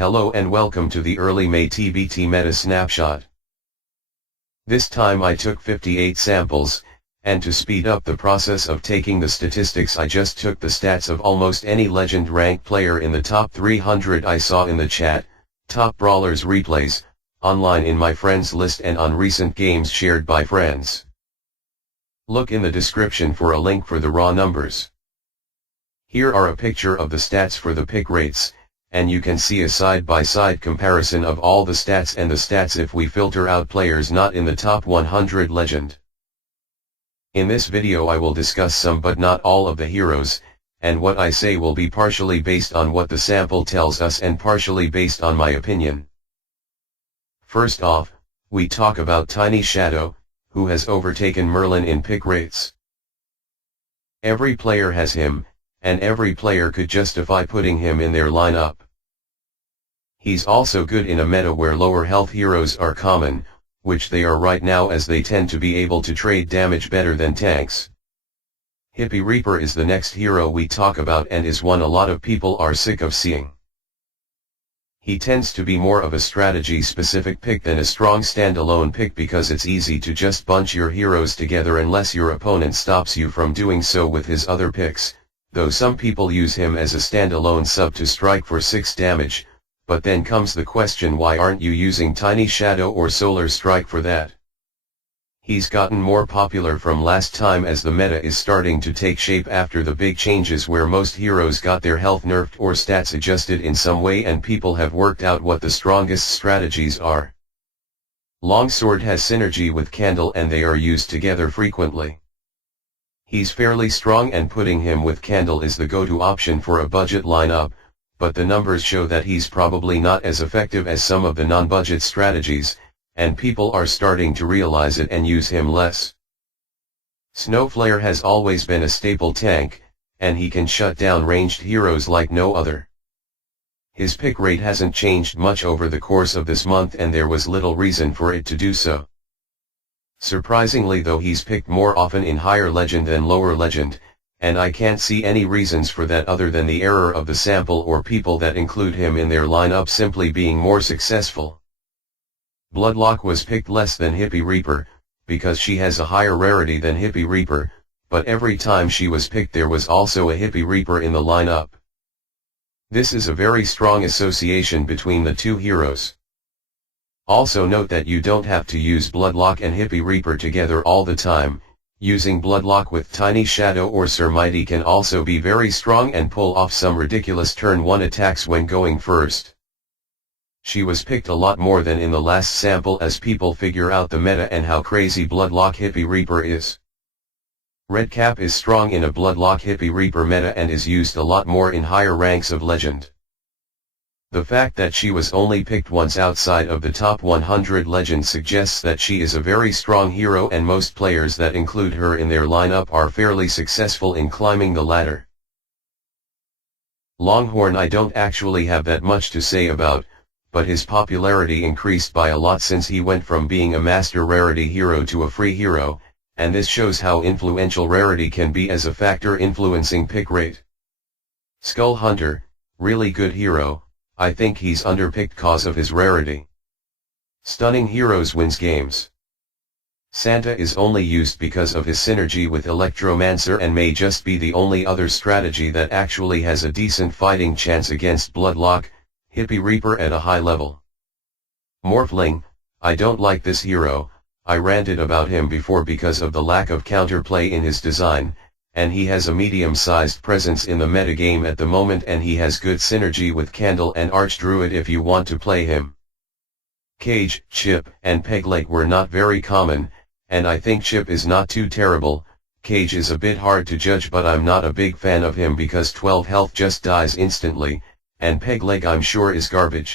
Hello and welcome to the early May TBT Meta Snapshot. This time I took 58 samples, and to speed up the process of taking the statistics I just took the stats of almost any legend rank player in the top 300 I saw in the chat, top brawlers replays, online in my friends list and on recent games shared by friends. Look in the description for a link for the raw numbers. Here are a picture of the stats for the pick rates, and you can see a side-by-side comparison of all the stats and the stats if we filter out players not in the top 100 legend. In this video I will discuss some but not all of the heroes, and what I say will be partially based on what the sample tells us and partially based on my opinion. First off, we talk about Tiny Shadow, who has overtaken Merlin in pick rates. Every player has him, and every player could justify putting him in their lineup. He's also good in a meta where lower health heroes are common, which they are right now as they tend to be able to trade damage better than tanks. Hippy Reaper is the next hero we talk about and is one a lot of people are sick of seeing. He tends to be more of a strategy-specific pick than a strong standalone pick because it's easy to just bunch your heroes together unless your opponent stops you from doing so with his other picks, though some people use him as a standalone sub to strike for 6 damage, but then comes the question, why aren't you using Tiny Shadow or Solar Strike for that? He's gotten more popular from last time as the meta is starting to take shape after the big changes where most heroes got their health nerfed or stats adjusted in some way and people have worked out what the strongest strategies are. Longsword has synergy with Candle and they are used together frequently. He's fairly strong and putting him with Candle is the go-to option for a budget lineup, but the numbers show that he's probably not as effective as some of the non-budget strategies, and people are starting to realize it and use him less. Snowflare has always been a staple tank, and he can shut down ranged heroes like no other. His pick rate hasn't changed much over the course of this month and there was little reason for it to do so. Surprisingly though, he's picked more often in higher legend than lower legend, and I can't see any reasons for that other than the error of the sample or people that include him in their lineup simply being more successful. Bloodlock was picked less than Hippy Reaper, because she has a higher rarity than Hippy Reaper, but every time she was picked there was also a Hippy Reaper in the lineup. This is a very strong association between the two heroes. Also note that you don't have to use Bloodlock and Hippy Reaper together all the time. Using Bloodlock with Tiny Shadow or Sir Mighty can also be very strong and pull off some ridiculous turn 1 attacks when going first. She was picked a lot more than in the last sample as people figure out the meta and how crazy Bloodlock Hippy Reaper is. Redcap is strong in a Bloodlock Hippy Reaper meta and is used a lot more in higher ranks of legend. The fact that she was only picked once outside of the top 100 legend suggests that she is a very strong hero and most players that include her in their lineup are fairly successful in climbing the ladder. Longhorn I don't actually have that much to say about, but his popularity increased by a lot since he went from being a master rarity hero to a free hero, and this shows how influential rarity can be as a factor influencing pick rate. Skull Hunter, really good hero. I think he's underpicked cause of his rarity. Stunning heroes wins games. Santa is only used because of his synergy with Electromancer and may just be the only other strategy that actually has a decent fighting chance against Bloodlock, Hippy Reaper at a high level. Morphling, I don't like this hero. I ranted about him before because of the lack of counterplay in his design, and he has a medium-sized presence in the metagame at the moment and he has good synergy with Candle and Archdruid if you want to play him. Cage, Chip, and Pegleg were not very common, and I think Chip is not too terrible. Cage is a bit hard to judge but I'm not a big fan of him because 12 health just dies instantly, and Pegleg I'm sure is garbage.